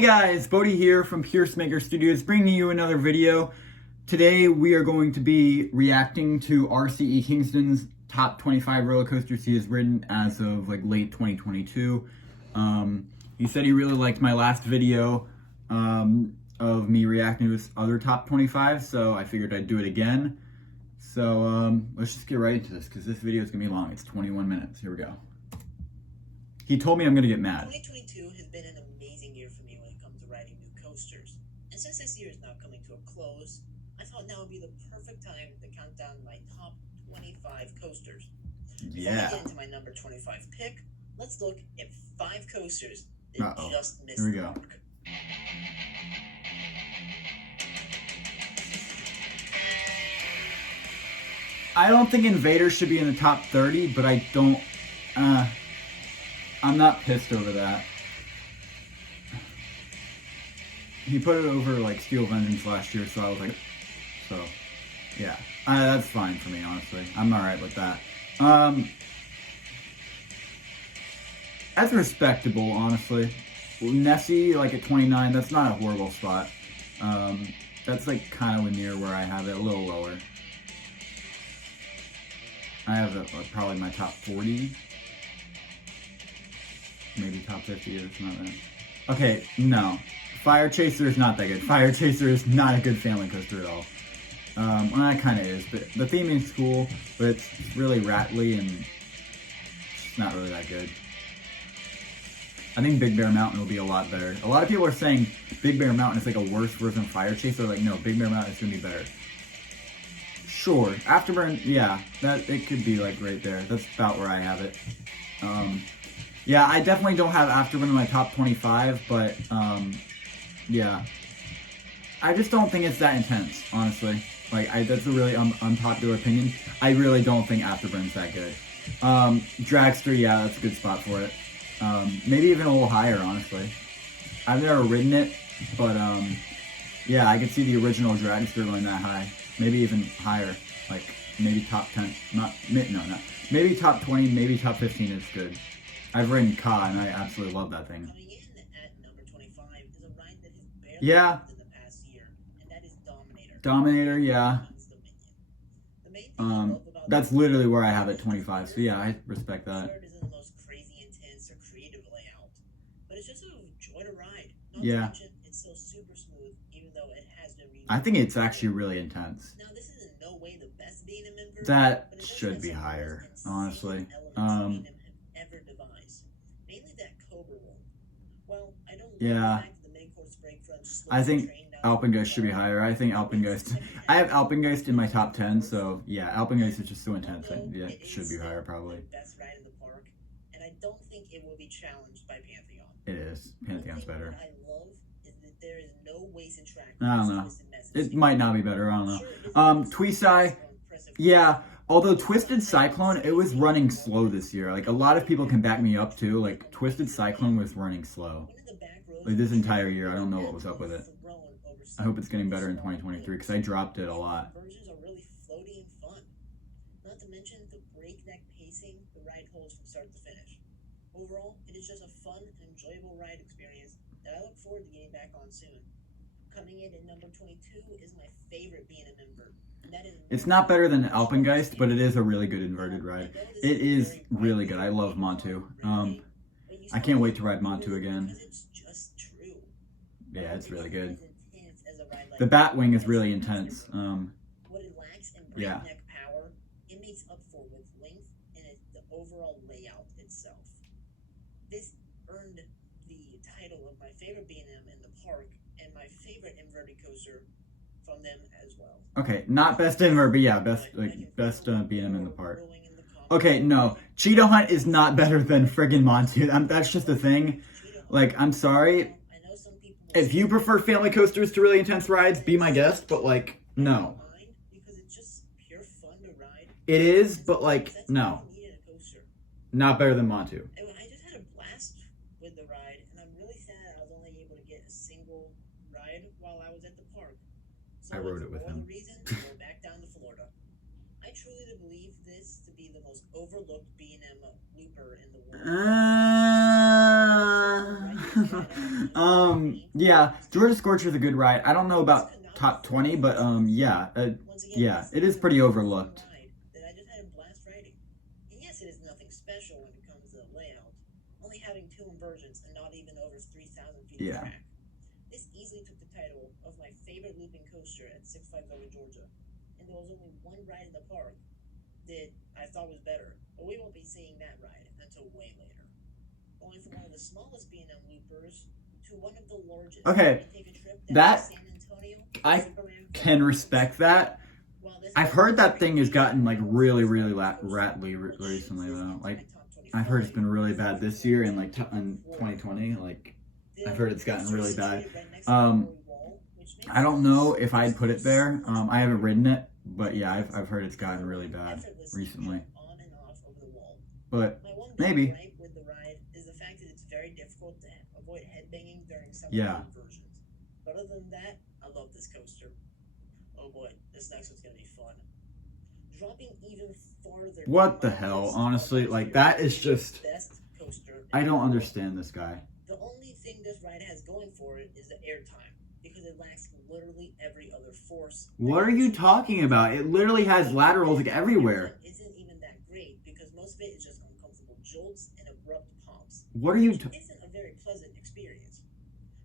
Hey guys, Bodie here from Maker Studios bringing you another video. Today we are going to be reacting to RCE Kingston's top 25 roller coasters he has ridden as of late 2022. He said he really liked my last video of me reacting to his other top 25, so I figured I'd do it again. So let's just get right into this because this video is going to be long. It's 21 minutes. Here we go. He told me I'm going to get mad. 2022 has been an amazing year for me when it comes to riding new coasters. And since this year is now coming to a close, I thought now would be the perfect time to count down my top 25 coasters. Yeah. Before I get into my number 25 pick, let's look at 5 coasters that just missed the mark. I don't think Invader should be in the top 30, but I don't... I'm not pissed over that. He put it over Steel Vengeance last year, so I was yeah. That's fine for me, honestly. I'm alright with that. That's respectable, honestly. Nessie, at 29, that's not a horrible spot. That's kind of near where I have it, a little lower. I have it probably my top 40. Maybe top 50 is not that. Okay, no. Fire Chaser is not that good. Fire Chaser is not a good family coaster at all. Well, that kind of is, but the theming is cool, but it's really rattly and it's not really that good. I think Big Bear Mountain will be a lot better. A lot of people are saying Big Bear Mountain is a worse version of Fire Chaser. No, Big Bear Mountain is going to be better. Sure, Afterburn, yeah, it could be right there. That's about where I have it. Yeah, I definitely don't have Afterburn in my top 25, but yeah. I just don't think it's that intense, honestly. That's a really unpopular opinion. I really don't think Afterburn's that good. Dragster, yeah, that's a good spot for it. Maybe even a little higher, honestly. I've never ridden it, but yeah, I could see the original Dragster going that high. Maybe even higher, maybe top 10. Maybe top 20, maybe top 15 is good. I've ridden Ka, and I absolutely love that thing. Coming in at number 25 is a ride that has barely yeah. in the past year, and that is Dominator. Dominator, yeah. That's literally where I have it 25, so yeah, I respect that. It isn't the most crazy, intense, or creative layout, but it's just a joy to ride. Not yeah. To mention, it's so super smooth, even though it has been reworked. I think it's actually really intense. Now, this is in no way the best B&M inverter. That should be higher, honestly. Ever devised. Mainly that Cobra one. Well, I don't yeah. I think Alpengeist should be higher. I think Alpengeist. I have Alpengeist in my top 10, so yeah, Alpengeist is just so intense. Yeah, it should be higher probably. Best ride in the park, and I don't think it will be challenged by Pantheon. It is. Pantheon's better. What I love is that there is no wasted track. I don't know. It might not be better. I don't know. Twisai. Yeah. Although Twisted Cyclone, it was running slow this year. A lot of people can back me up too. Twisted Cyclone was running slow. This entire year, I don't know what was up with it. I hope it's getting better in 2023 because I dropped it a lot. Versions are really floaty and fun. Not to mention the breakneck pacing the ride holds from start to finish. Overall, it is just a fun and enjoyable ride experience that I look forward to getting back on soon. Coming in at number 22 is my favorite B&M invert. It's not better than Alpengeist, but it is a really good inverted ride. It is really good. I love Montu. I can't wait to ride Montu again. Yeah, it's really good. The Batwing is really intense. What it lacks in breakneck power, it makes up for with length and the overall layout itself. This earned the title of my favorite B&M in the park and my favorite inverted coaster from them as well. Okay, not best invert, but yeah, best B&M in the park. Okay, no, Cheetah Hunt is not better than friggin' Montu. That's just a thing. I'm sorry. If you prefer family coasters to really intense rides, be my guest, but no. It is, but no. Not better than Montu. I just had a blast with the ride, and I'm really sad I was only able to get a single ride while I was at the park. So I rode it with him. Reason to go back down to Florida. I truly believe this to be the most overlooked B&M looper in the world. Yeah, Georgia Scorcher's a good ride. I don't know about top 20, but yeah, it is pretty overlooked. That I just had a blast riding. And yes, it is nothing special when it comes to the layout, only having 2 inversions and not even over 3,000 feet of track. This easily took the title of my favorite looping coaster at Six Flags Over Georgia, and there was only one ride in the park that I thought was better, but we won't be seeing that ride until way later. Going from one of the smallest B&M loopers to one of the largest. Okay, that I can respect that. I've heard that thing has gotten like really rattly recently though. Like I've heard it's been really bad this year and like in 2020. Like I've heard it's gotten really bad. I don't know if I'd put it there. I haven't ridden it, but yeah, I've heard it's gotten really bad recently. But maybe. Very difficult to avoid headbanging during some versions. But other than that, I love this coaster. Oh boy, this next one's gonna be fun. Dropping even farther. What the hell? Honestly, like that is just. I don't understand this guy. The only thing this ride has going for it is the airtime, because it lacks literally every other force. What are you talking about? It literally has laterals like everywhere. It isn't even that great because most of it is just uncomfortable jolts and abrupt pumps. What are you? It isn't a very pleasant experience.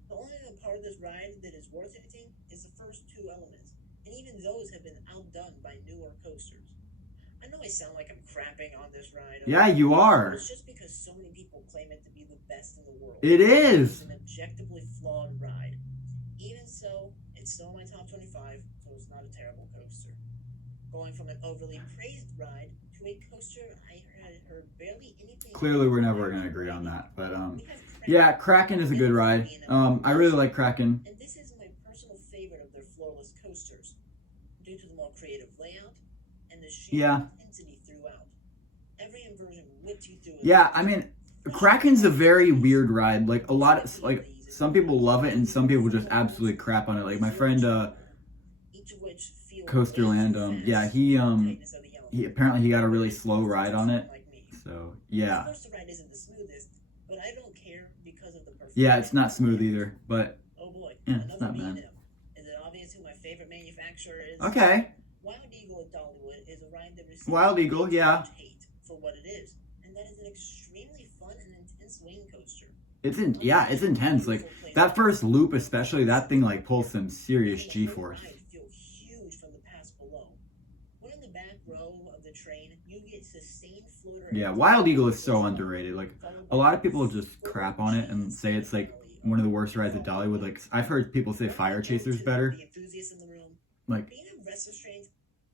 The only other part of this ride that is worth anything is the first 2 elements, and even those have been outdone by newer coasters. I know I sound like I'm crapping on this ride. Yeah, you are. It's just because so many people claim it to be the best in the world. It is. It's an objectively flawed ride. Even so, it's still in my top 25, so it's not a terrible coaster. Going from an overly praised ride to a coaster I had heard barely anything. Clearly, we're never going to agree on that, but yeah, Kraken is a good ride. I really like Kraken. And this is my personal favorite of their floorless coasters, due to the more creative layout and the sheer intensity throughout. Every inversion whips you through. Yeah, I mean, Kraken's a very weird ride. Like a lot of some people love it and some people just absolutely crap on it. Like my friend Coasterland, yeah, he apparently he got a really slow ride on it. So yeah. Of course, the ride isn't the smoothest, but I don't care because of the perfect. Yeah, it's not smooth either, but oh boy, yeah, it's not bad. Is it obvious who my favorite manufacturer is? Okay. Wild Eagle at Dollywood is a ride that receives Wild Eagle, yeah. hate for what it is, and that is an extremely fun and intense wing coaster. It's intense. Like that first loop, especially, that thing like pulls some serious G-force. Feel huge from the pass below. When in the back row of the train, you get sustained floater. Yeah, Wild Eagle is so underrated. Like a lot of people just crap on it and say it's like one of the worst rides at Dollywood. Like I've heard people say Fire Chaser's better. Like restless trains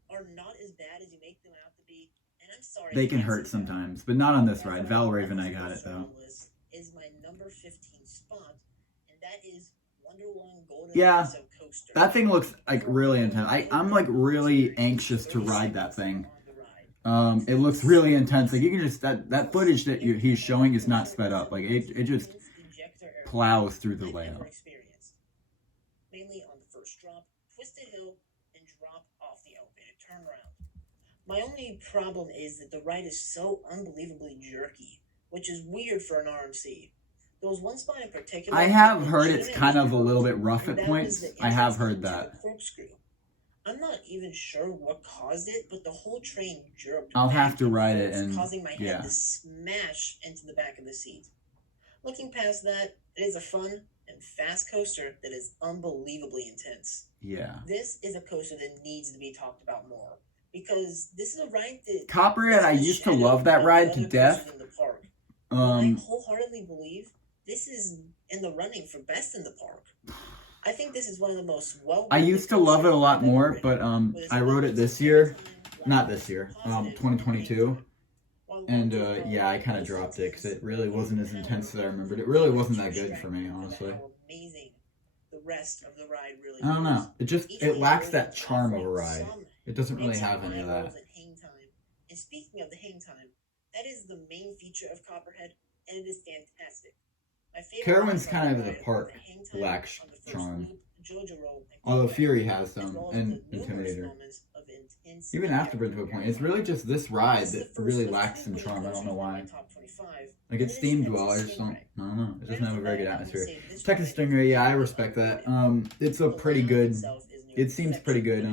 are not as bad as you make them out to be, and I'm sorry. They can hurt sometimes, but not on this ride. Valraven, I got it though. Is my number 15 spot, and that is Wonderwall Golden. Yeah, that thing looks like really intense. I'm like really anxious to ride that thing. It looks really intense. Like you can just that footage that he's showing is not sped up. Like it just plows through the layout. Mainly on the first drop, twisted hill, and drop off the elevated turnaround. My only problem is that the ride is so unbelievably jerky, which is weird for an RMC. There was one spot in particular. I have heard it's kind of a little bit rough at points. I have heard that. Corkscrew. I'm not even sure what caused it, but the whole train jerked. I'll have to ride it, and causing my head to smash into the back of the seat. Looking past that, it is a fun and fast coaster that is unbelievably intense. Yeah. This is a coaster that needs to be talked about more, because this is a ride that Copperhead, I used to love that ride to death. I wholeheartedly believe this is in the running for best in the park. I think this is one of the most I used to love it a lot more, but I rode it this year. Not this year. 2022. And yeah, I kind of dropped it because it really wasn't as intense as I remembered. It really wasn't that good for me, honestly. I don't know. It lacks that charm of a ride. It doesn't really have any of that. And speaking of the hang time, that is the main feature of Copperhead, and it is fantastic. Carowinds kind of the park lacks charm. Although Fury has some, and Intimidator. Even after Ridden to a point, it's really just this ride that really lacks some charm. I don't know why. Like, it's themed well, I don't know. It doesn't have a very good atmosphere. Texas Stingray, yeah, I respect that. It's a pretty good, it seems pretty good.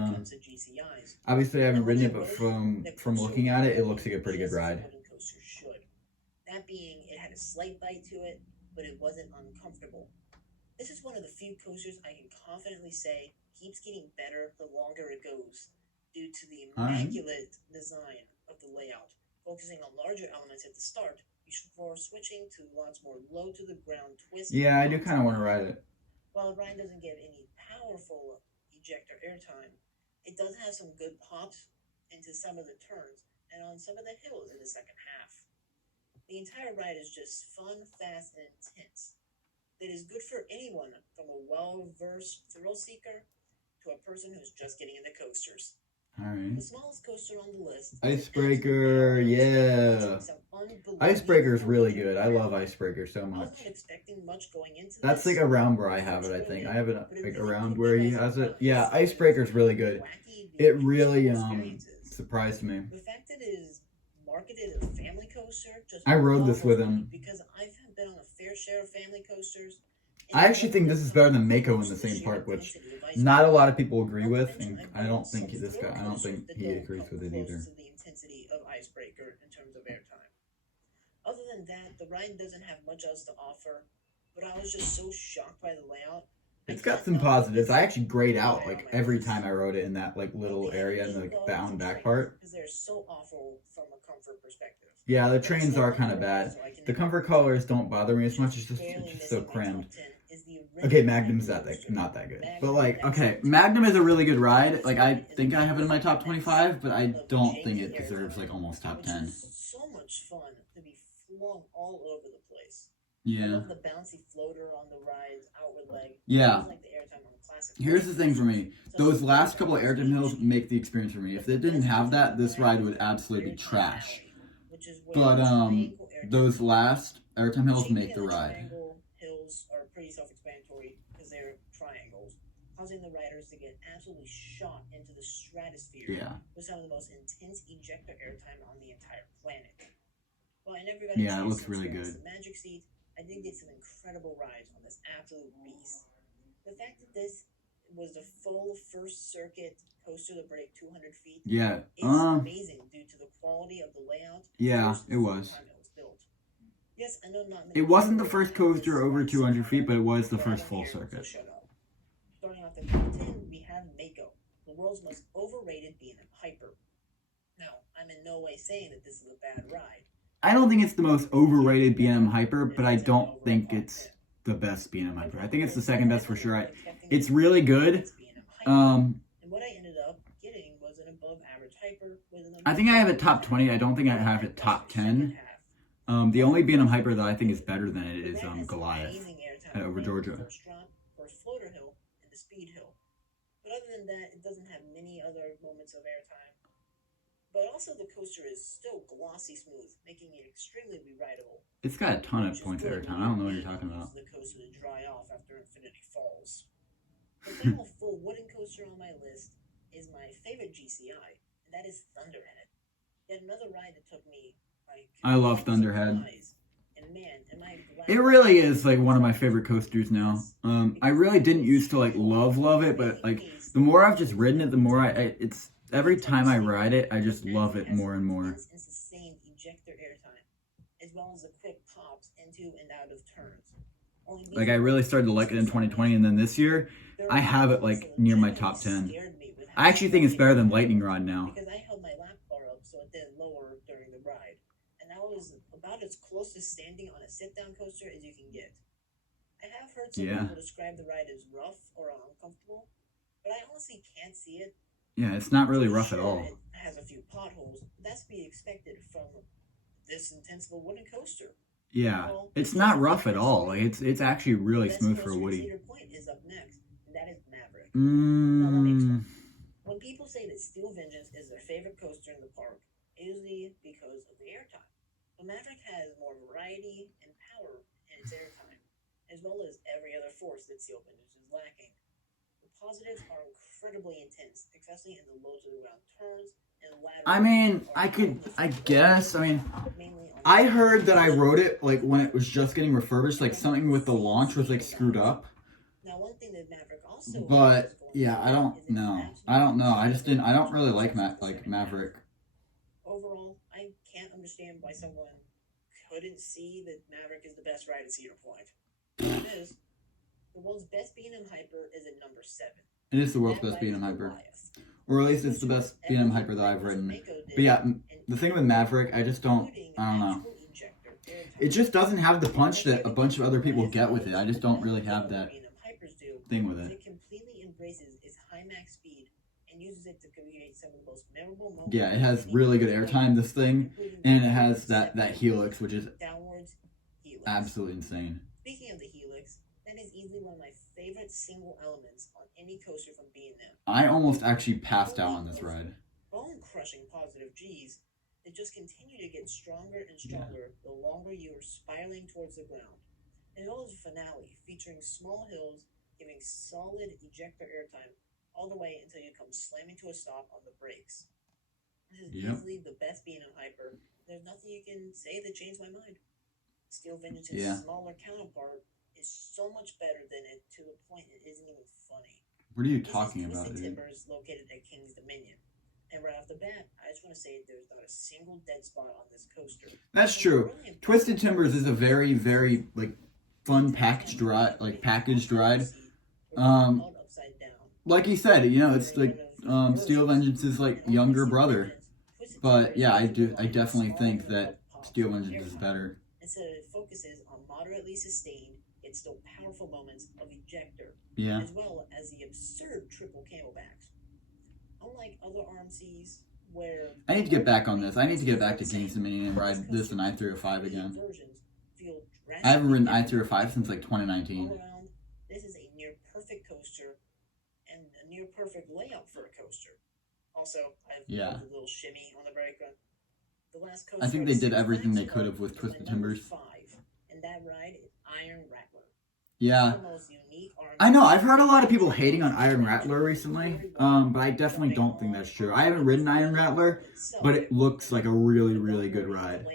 Obviously I haven't ridden it, but from looking at it, it looks like a pretty good ride. That being, it had a slight bite to it, but it wasn't uncomfortable. This is one of the few coasters I can confidently say keeps getting better the longer it goes, due to the immaculate design of the layout, focusing on larger elements at the start before switching to lots more low to the ground twists. Yeah, I do kind of want to ride it. While the ride doesn't get any powerful ejector airtime, it does have some good pops into some of the turns and on some of the hills in the second half. The entire ride is just fun, fast, and intense. It is good for anyone from a well-versed thrill seeker to a person who's just getting into coasters. Alright. The smallest coaster on the list. Icebreaker, yeah. Icebreaker's really good. I love Icebreaker so much. I was not expecting much going into That's like around where I have it, I think. I have it like around where he has it. Yeah, Icebreaker's really good. It really surprised me. The fact that it is marketed as a family coaster just I rode this with him. Because I've been on a fair share of family coasters. I actually think this is better than Mako in the same park, which not a lot of people agree with, and I don't think he agrees with it either. The intensity of Icebreaker in terms of airtime. Other than that, the ride doesn't have much else to offer, but I was just so shocked by the layout. It's got some positives. I actually grayed out like every time I rode it in that like little area in the back part. Because they're so awful from a comfort perspective. Yeah, the trains are kind of bad. The comfort colors don't bother me as much. It's just so crammed. Okay, Magnum's not that good. But like, okay, Magnum is a really good ride. Like, I think I have it in my top 25, but I don't think it deserves like almost top 10. So much fun to be flung all over the place. Yeah. I love the bouncy floater on the ride's outward leg. Yeah. Like the airtime on the classic. Here's the thing for me. Those last couple of airtime hills make the experience for me. If they didn't have that, this ride would absolutely be trash. But those last airtime hills make the ride. Hills are pretty self-explanatory because they're triangles, causing the riders to get absolutely shot into the stratosphere with some of the most intense ejector airtime on the entire planet. Well, I never got it looks really good. The Magic Seat, I did get some incredible rides on this absolute beast. The fact that this was the full first circuit coaster to break 200 feet is amazing due to the quality of the layout. Yeah, it was. Yes, I know not many. It wasn't the first coaster over 200 feet, but it was the first full circuit. Starting off at top 10, we have Mako, the world's most overrated B&M Hyper. Now, I'm in no way saying that this is a bad ride. I don't think it's the most overrated B&M Hyper, but I don't think it's the best B&M Hyper. I think it's the second best for sure. It's really good. And what I ended up getting was an above average Hyper. I think I have it top 20. I don't think I have it top 10. The only B&M Hyper that I think is better than it is Goliath over Georgia. First floater hill and the speed hill. But other than that, it doesn't have many other moments of airtime. But also the coaster is still glossy smooth, making it extremely re-rideable. It's got a ton of points of airtime. I don't know what you're talking about. The coaster to dry off after Infinity Falls. The final full wooden coaster on my list is my favorite GCI, and that is Thunderhead. Yet another ride that took me I love Thunderhead. It really is like one of my favorite coasters now. I really didn't used to like love it, but like the more I've just ridden it, the more it's every time I ride it, I just love it more and more. It's sustained ejector airtime, as well as the quick pops into and out of turns. Like I really started to like it in 2020, and then this year, I have it like near my top 10. I actually think it's better than Lightning Rod now. Because I held my lap bar up so it didn't lower during the ride. And that was about as close to standing on a sit-down coaster as you can get. I have heard some people describe the ride as rough or uncomfortable, but I honestly can't see it. Yeah, it's not really rough at all. It has a few potholes, but that's to be expected from this intense of a wooden coaster. Yeah, it's not rough at all. Like it's actually really smooth for a Woody. Cedar Point is up next, and that is Maverick. Now, that makes sense. When people say that Steel Vengeance is their favorite coaster in the park, it is because of the airtime. But Maverick has more variety and power in its airtime, as well as every other force that Steel Vengeance is lacking. The positives are incredibly intense, especially in the low to the ground turns, and I laterals mean, are I guess. I mean, mainly on I the heard that I sides. wrote it like when it was just getting refurbished, like something with the launch was like screwed up. Now, one thing that Maverick also But has going yeah, for I it don't is its know. I absolute don't know. I just didn't. I don't unbelievable really like chances at the second half. Maverick. Overall, I can't understand why someone couldn't see that Maverick is the best ride at Cedar Point. It is. The world's best B&M Hyper is at number 7. It is the world's That best ride is B&M Hyper, Goliath. or at This least it's the coaster has best B&M everything Hyper that right I've that ridden. Mako But did, yeah, and the thing with even more, Maverick, I just don't. including I don't know. actual ejector airtime. It just doesn't have the Now, one punch of that a the bunch of other people Goliath get with it. rides I just don't that really the have other that B&M Hypers do thing with is it. it completely embraces its high max speed and uses it to create some of the most memorable moments. Yeah, it has in really good the airtime, this thing, including and it the has that 7 helix, which is downwards helix. absolutely insane. Speaking of the helix, that is easily one of my favorite single elements on any coaster from B&M. I almost actually passed out on this ride. Bone-crushing positive G's that just continue to get stronger and stronger the longer you are spiraling towards the ground. And it is a finale featuring small hills giving solid ejector airtime all the way until you come slamming to a stop on the brakes. This is easily the best B&M Hyper. There's nothing you can say that changed my mind. Steel Vengeance's smaller counterpart is so much better than it to the point it isn't even funny. What are you talking about, Twisted dude? Timbers located at King's Dominion. And right off the bat, I just want to say there's not a single dead spot on this coaster. That's true. Twisted Timbers is a very, very like fun packaged ride. Like you said, you know, it's like Steel Vengeance's like younger brother. But yeah, I definitely think that Steel Vengeance is better. Instead, it focuses on moderately sustained yet still powerful moments of ejector, as well as the absurd triple camelbacks. Unlike other RMCs, where I need to get back on this. I need to get back to Kingston and ride this in I-305 again. I haven't ridden I-305 since like 2019. All around, this is a near perfect coaster and a near perfect layout for a coaster. Also, I have a little shimmy on the brake run. The last coaster I think they did everything they could have with Twisted Timbers. 5, and that ride is Iron Rattler. Yeah. I know, I've heard a lot of people hating on Iron Rattler recently, but I definitely don't think that's true. I haven't ridden Iron Rattler, but it looks like a really, really good ride.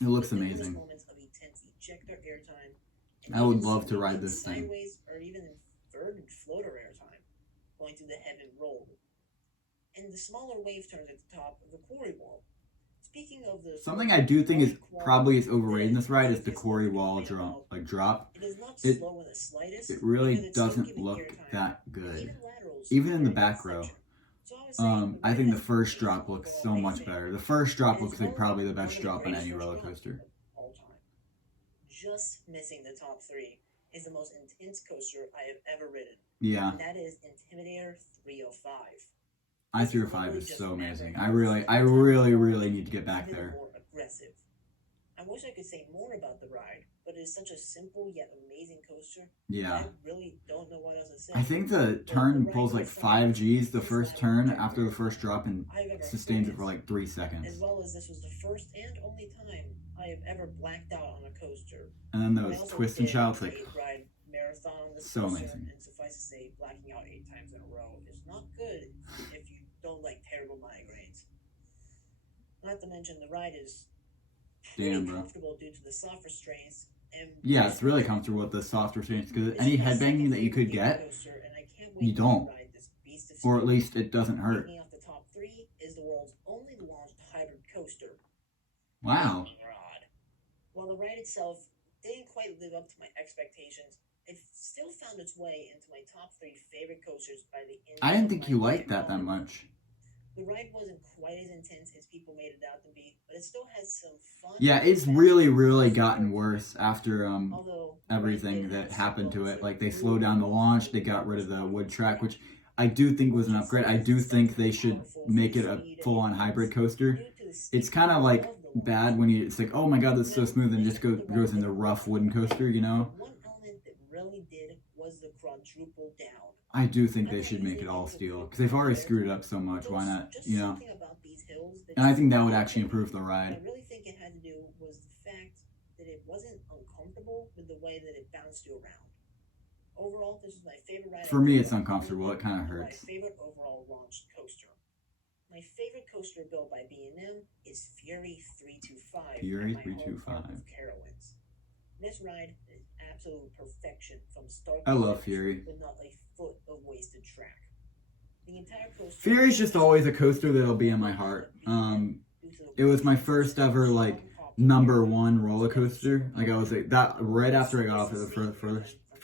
It looks amazing. I would love to ride this thing. Sideways or even inverted floater airtime, going through the heaven roll. And the smaller wave turns at the top of the quarry wall. Speaking of the something I do think is probably is overrated in this ride is the quarry wall drop. It is not slow in the slightest. It really doesn't look that good, even in the back row. I think the first drop looks so much better. The first drop looks like probably the best drop on any roller coaster. Just missing the top 3 is the most intense coaster I have ever ridden. Yeah. And that is Intimidator 305. I-305 is so amazing. I really need to get back there. More aggressive. I wish I could say more about the ride, but it is such a simple yet amazing coaster. Yeah. I really don't know what else to say. I think the turn pulls like 5 Gs the first turn after the first drop and sustains it for like 3 seconds. As well as this was the first and only time I have ever blacked out on a coaster. And then those twists and shouts, like, ride marathon on this so coaster, amazing. and suffice to say, blacking out 8 times in a row is not good if you don't like terrible migraines. Not to mention the ride is pretty comfortable due to the soft restraints. And yeah, it's really comfortable with the soft restraints because any headbanging that you could get, you don't. Or at least it doesn't hurt. Making off the top 3 is the world's only launched hybrid coaster. Wow. While the ride itself didn't quite live up to my expectations, it still found its way into my top 3 favorite coasters by the end. I didn't think you liked that much. The ride wasn't quite as intense as people made it out to be, but it still has some fun. Yeah, it's really gotten worse after everything that happened to it. Like, they slowed down the launch, they got rid of the wood track, which I do think was an upgrade. I do think they should make it a full-on hybrid coaster. It's kind of like bad when it's like, oh my god, this is so smooth, and it just goes into rough wooden coaster, you know? One element that really did was the quadruple down. I do think they should make it all steel, because they've already screwed it up so much, why not, you know? And I think that would actually improve the ride. I really think it had to do was the fact that it wasn't uncomfortable with the way that it bounced you around. Overall, this is my favorite ride. For me, it's uncomfortable. It kind of hurts. My favorite overall launched coaster. My favorite coaster built by B&M is Fury 325. Fury at my home 325. park of Carowinds. This ride is absolute perfection from start I to love finish, Fury. with not a foot of wasted track. The entire coaster. Fury's just always a coaster that'll be in my heart. It was my first ever like #1 roller coaster. Like I was like that right after I got off it for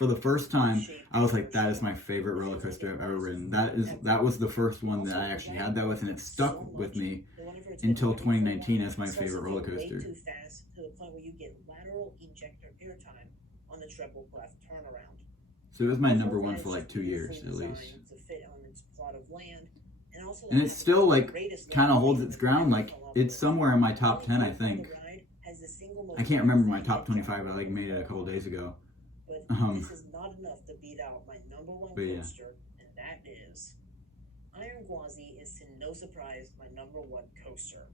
the first time. I was like, that is my favorite roller coaster I've ever ridden. That was the first one that I actually had that with, and it stuck with me until 2019 as my favorite roller coaster. Too fast to the point where you get lateral ejector airtime on the treble clef turnaround. So it was my #1 for like 2 years at least. And it still like kind of holds its ground. Like it's somewhere in my top 10, I think. I can't remember my top 25, but I like made it a couple days ago. But this is not enough to beat out my #1 coaster, and that is Iron Gwazi is to no surprise my #1 coaster.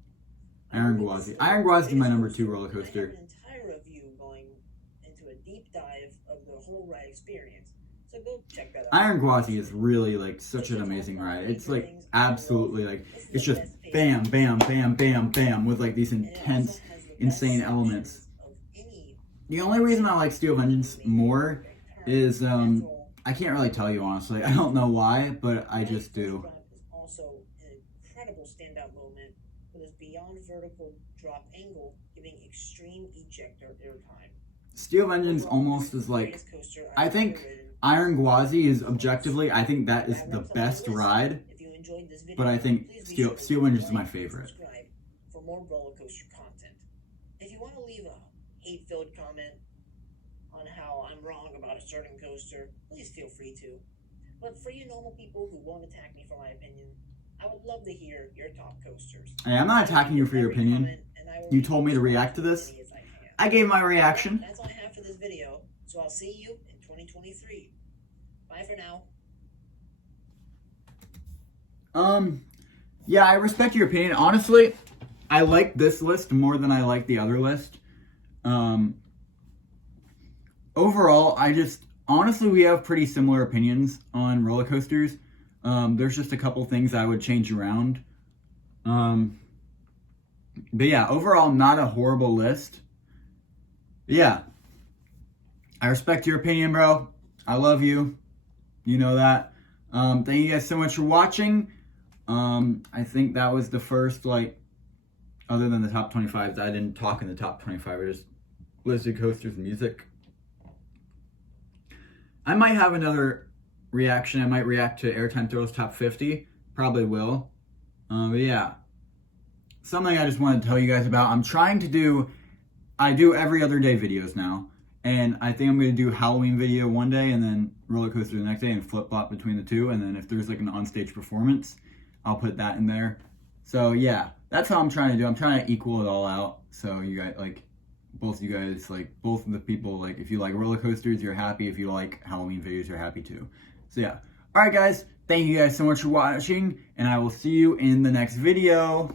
Iron Gwazi. Iron Gwazi is my #2 roller coaster. I have an entire review going into a deep dive of the whole ride experience. So go check that out. Iron Gwazi is really like such an amazing ride. It's like absolutely like it's just bam, bam, bam, bam, bam with like these intense, insane elements. The only reason I like Steel Vengeance more is I can't really tell you honestly. I don't know why, but I just do. Also an incredible standout moment with this beyond vertical drop angle giving extreme ejector airtime. Steel Vengeance almost is like, I think Iron Gwazi is objectively, I think that is the best ride, but I think Steel Vengeance is my favorite. For more roller coaster content. If you want to leave a hate-filled comment on how I'm wrong about a certain coaster, please feel free to. But for you normal people who won't attack me for my opinion, I would love to hear your top coasters. Hey, I'm not attacking you for your opinion. You told me to react to this. I gave my reaction. That's all I have for this video, so I'll see you in 2023. Bye for now. Yeah, I respect your opinion. Honestly, I like this list more than I like the other list. Overall, honestly, we have pretty similar opinions on roller coasters. There's just a couple things I would change around. But yeah, overall, not a horrible list. Yeah, I respect your opinion, bro. I love you. You know that. Thank you guys so much for watching. I think that was the first, like, other than the top 25s, I didn't talk in the top 25. I just listed coasters and music. I might have another reaction. I might react to Airtime Thrills top 50. Probably will. But yeah. Something I just wanted to tell you guys about. I do every other day videos now. And I think I'm going to do Halloween video one day and then roller coaster the next day and flip-flop between the two. And then if there's like an onstage performance, I'll put that in there. So yeah, that's how I'm trying to do. I'm trying to equal it all out. So you guys, like, both of the people, like, if you like roller coasters, you're happy. If you like Halloween videos, you're happy too. So yeah. All right, guys. Thank you guys so much for watching. And I will see you in the next video.